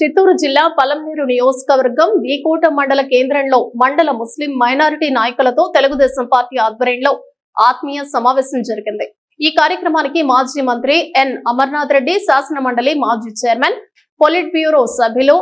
చిత్తూరు జిల్లా పలంనేరు నియోజకవర్గం వీకోట మండల కేంద్రంలో మండల ముస్లిం మైనారిటీ నాయకులతో తెలుగుదేశం పార్టీ ఆధ్వర్యంలో ఆత్మీయ సమావేశం జరిగింది. ఈ కార్యక్రమానికి మాజీ మంత్రి ఎన్ అమర్నాథ్ రెడ్డి శాసన మండలి మాజీ చైర్మన్ పొలిట్ బ్యూరో సభ్యులు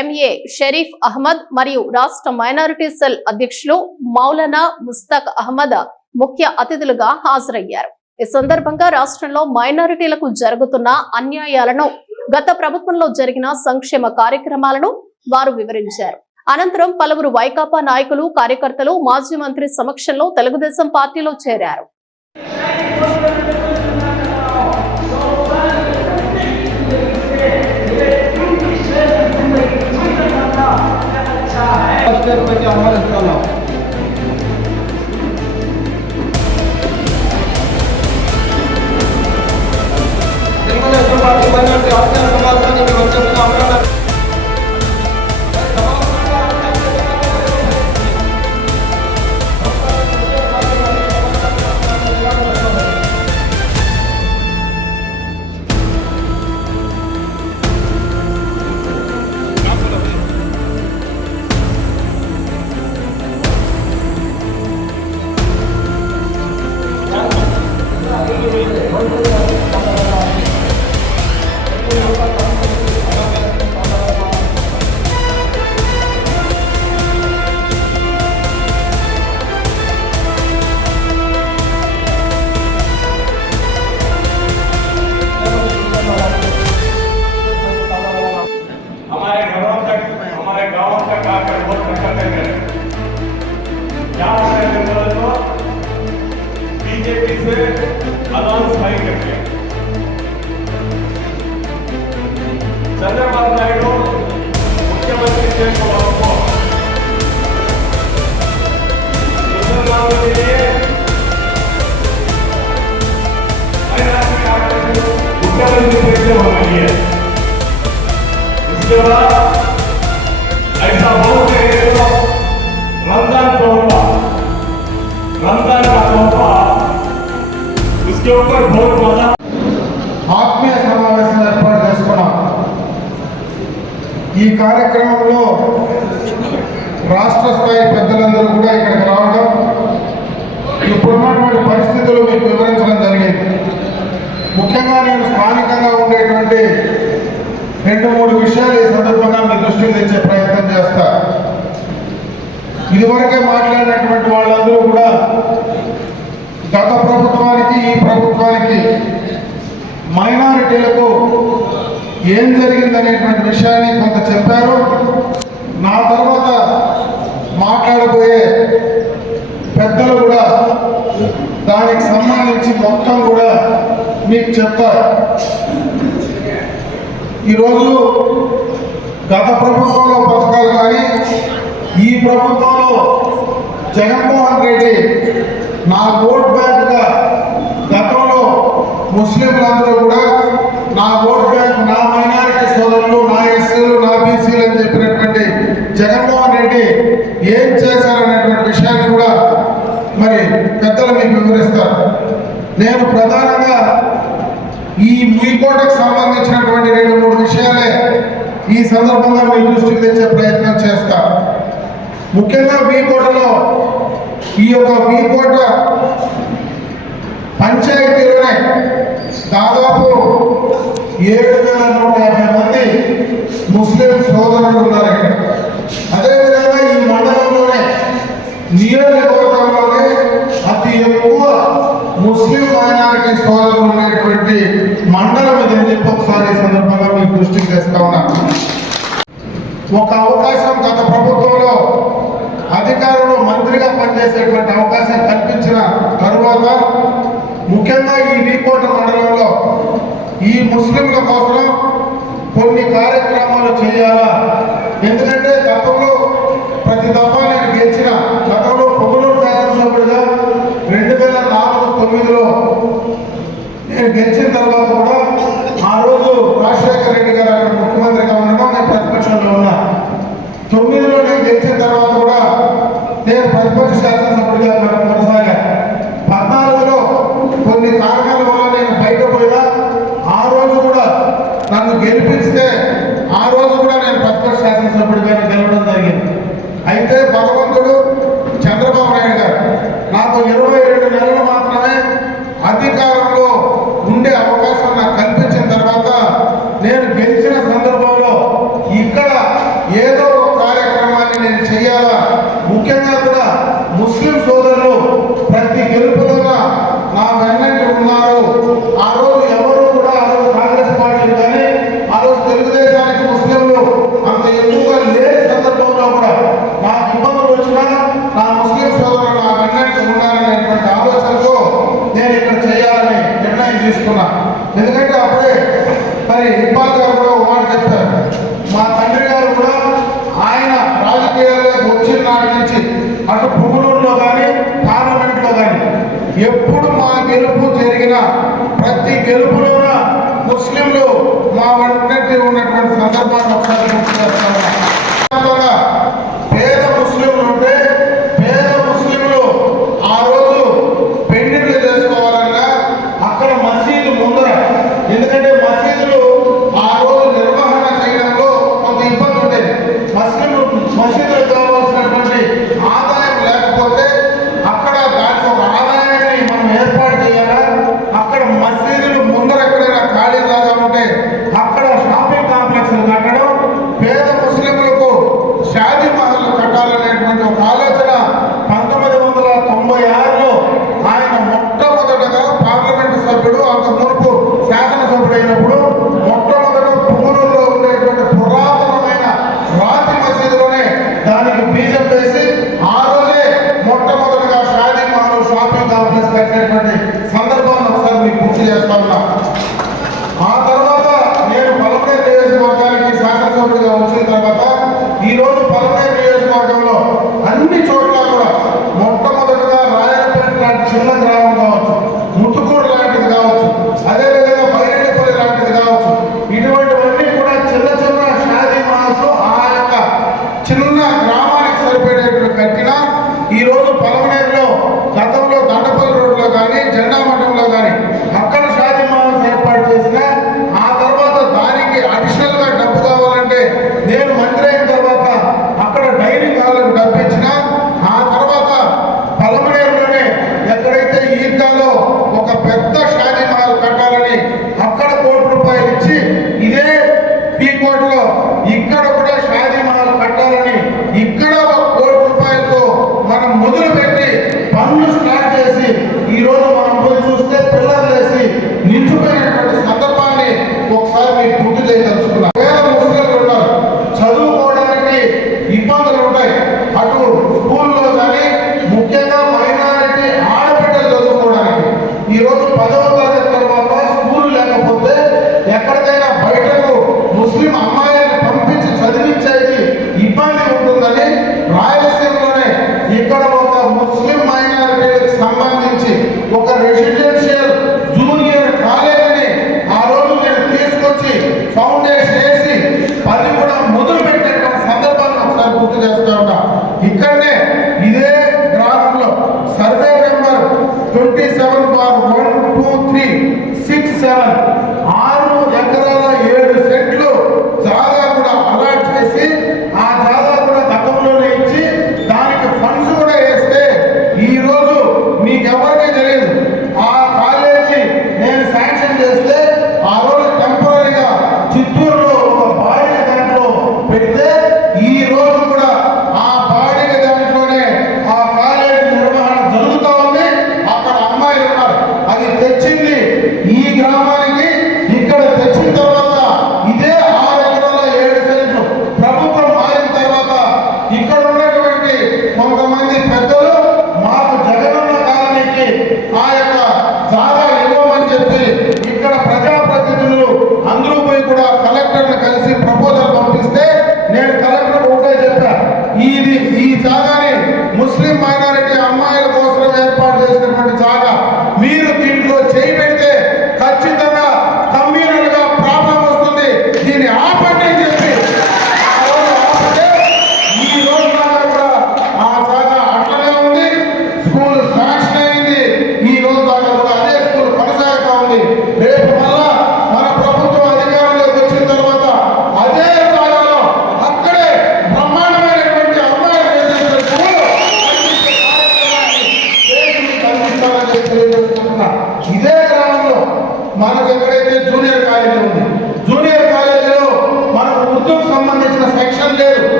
ఎంఏ షరీఫ్ అహ్మద్ మరియు రాష్ట్ర మైనారిటీ సెల్ అధ్యక్షులు మౌలానా ముస్తాక్ అహ్మద్ ముఖ్య అతిథులుగా హాజరయ్యారు. ఈ సందర్భంగా రాష్ట్రంలో మైనారిటీలకు జరుగుతున్న అన్యాయాలను గత ప్రభుత్వంలో జరిగిన సంక్షేమ కార్యక్రమాలను వారు వివరించారు అనంతరం పలువురు వైకాపా నాయకులు కార్యకర్తలు మాజీ మంత్రి సమక్షంలో తెలుగుదేశం పార్టీలో చేరారు రాష్ట్రపతి ಸಮಾಜ ఈ కార్యక్రమంలో రాష్ట్ర స్థాయి పెద్దలందరూ కూడా ఇక్కడికి రావడం ఇప్పుడున్నటువంటి పరిస్థితులు మీకు వివరించడం జరిగింది. ముఖ్యంగా నేను స్థానికంగా ఉండేటువంటి రెండు మూడు విషయాలు ఈ సందర్భంగా మీ దృష్టికి తెచ్చే ప్రయత్నం చేస్తా. ఇదివరకే మాట్లాడినటువంటి వాళ్ళందరూ కూడా గత ప్రభుత్వానికి ఈ ప్రభుత్వానికి మైనారిటీలకు ఏం జరిగిందనేటువంటి విషయాన్ని కొంత చెప్పారు. నా తర్వాత మాట్లాడబోయే పెద్దలు కూడా దానికి సంబంధించి మొత్తం కూడా మీకు చెప్తారు. ఈరోజు గత ప్రభుత్వంలో పథకాలు కానీ ఈ ప్రభుత్వంలో జగన్మోహన్ రెడ్డి నా ఓట్ బ్యాంక్గా గతంలో ముస్లింలందరూ కూడా నా ఓట్ చెప్పినటువంటి జగన్మోహన్ రెడ్డి ఏం చేశారనేటువంటి విషయాన్ని కూడా మరి పెద్దలు మీకు వివరిస్తారు. నేను ప్రధానంగా ఈ మీకోటకు సంబంధించినటువంటి రెండు మూడు విషయాలే ఈ సందర్భంగా మీ దృష్టికి తెచ్చే ప్రయత్నం చేస్తా. ముఖ్యంగా మీకోటలో ఈ యొక్క మీకోట పంచాయతీలోనే దాదాపు ఏడు వేల నూట యాభై మంది ముస్లిం సోదరులు ఉన్నారు ఇక్కడ. అదేవిధంగా ఈ మండలంలోనే నియోజకవర్గంలోనే అతి ఎక్కువ ముస్లిం మైనారిటీ సోదరులు ఉన్నటువంటి మండలం ఇది చెప్పి ఒకసారి సందర్భంగా మీకు దృష్టికి తెస్తా ఉన్నాను ఒక అవకాశం గత ప్రభుత్వంలో అధికారంలో మంత్రిగా పనిచేసేటువంటి అవకాశం కల్పించిన తరువాత ముఖ్యంగా ఈ నీకోట మండలంలో ఈ ముస్లింల కోసం కొన్ని కార్యక్రమాలు చేయాలా? ఎందుకంటే ముస్లిం సోదరులు ప్రతి గెలుపుగా నా వెన్నంటి ఉన్నారు. ఆ రోజు ఎవరు కూడా ఆ రోజు కాంగ్రెస్ పార్టీ కానీ ఆ రోజు తెలుగుదేశానికి ముస్లింలు అంత ఎక్కువగా లేని సందర్భంలో కూడా నా ఇబ్బందులు వచ్చినా నా ముస్లిం సోదరులు నా వెన్నంటి ఉన్నారనేటువంటి ఆలోచనతో నేను ఇక్కడ చేయాలని నిర్ణయం తీసుకున్నా. ఎందుకంటే అప్పుడే మరి ఇబ్బంది ఎప్పుడు మా గెలుపు జరిగిన ప్రతి గెలుపులోన ముస్లింలు మా వెంటనే ఉన్నటువంటి సందర్భాన్ని ఒకసారి అది తెచ్చింది ఈ గ్రామానికి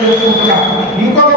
చేసుకుంటున్నా. ఇంకొక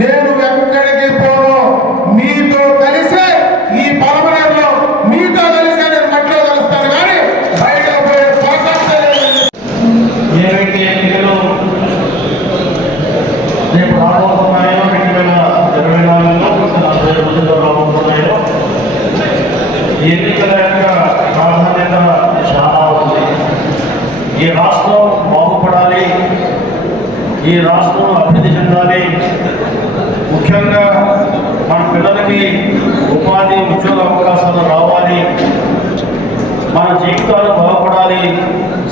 నేను ఎక్కడికి పోను. మీతో కలిసే ఈ పరమనేరులో మీతో కలిసే నేను మట్టిలో కలుస్తాను. కానీ బయట పోయే ప్రసక్తే ఏవైతే ఎన్నికలు రేపు రాబోతున్నాయో రెండు వేల ఇరవై నాలుగులో నలభై ఎన్నికల యొక్క ప్రాధాన్యత చాలా ఉంది. ఈ రాష్ట్రం బాగుపడాలి. ఈ రాష్ట్రం యువతకి ఉపాధి ఉద్యోగ అవకాశాలు రావాలి. మన జీవితాలు బాగుపడాలి.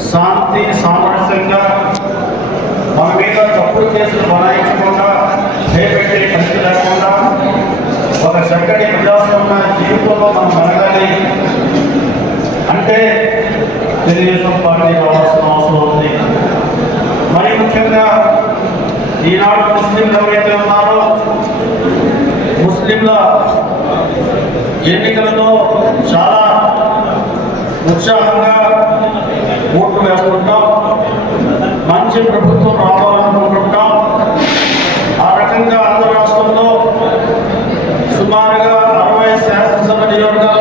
శాంతి సామరస్యంగా మన మీద తప్పుడు కేసులు బనాయించకుండా భయపెట్టే పరిస్థితి లేకుండా ఒక చక్కటి ప్రజాస్వామ్య జీవితంలో మనం మెరగాలి అంటే తెలుగుదేశం పార్టీ రావాల్సిన అవసరం ఉంది. మరి ముఖ్యంగా ఈనాడు ముస్లింలు ఎవరైతే ఉన్నారో ముస్లింల ఎన్నికలతో చాలా ఉత్సాహంగా ఓట్లు వేసుకుంటాం మంచి ప్రభుత్వం రావాలనుకుంటున్నాం ఆ రకంగా ఆంధ్ర రాష్ట్రంలో సుమారుగా అరవై శాసనసభ నియోజకవర్గాలు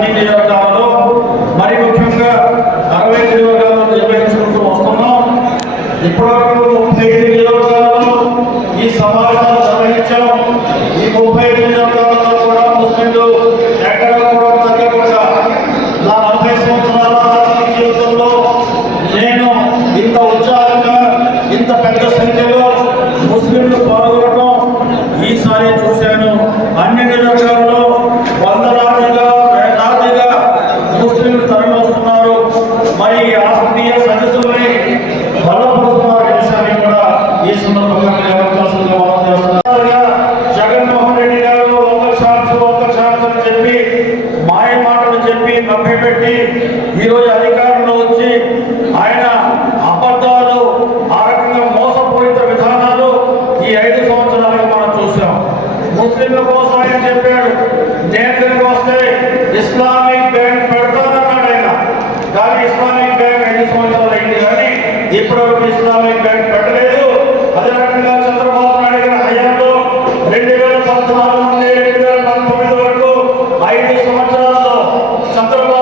అన్ని ముఖ్యంగా అరవై నియోజకవర్గాల్లో నిర్వహించుకుంటూ వస్తున్నాం. ఇప్పుడు ఐదు సంవత్సరాల్లో చంద్రబాబు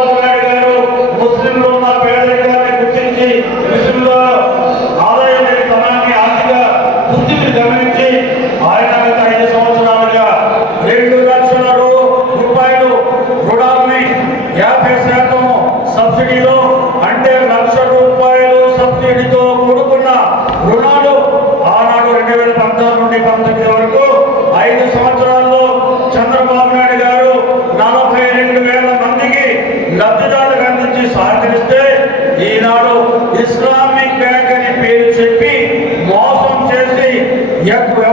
як би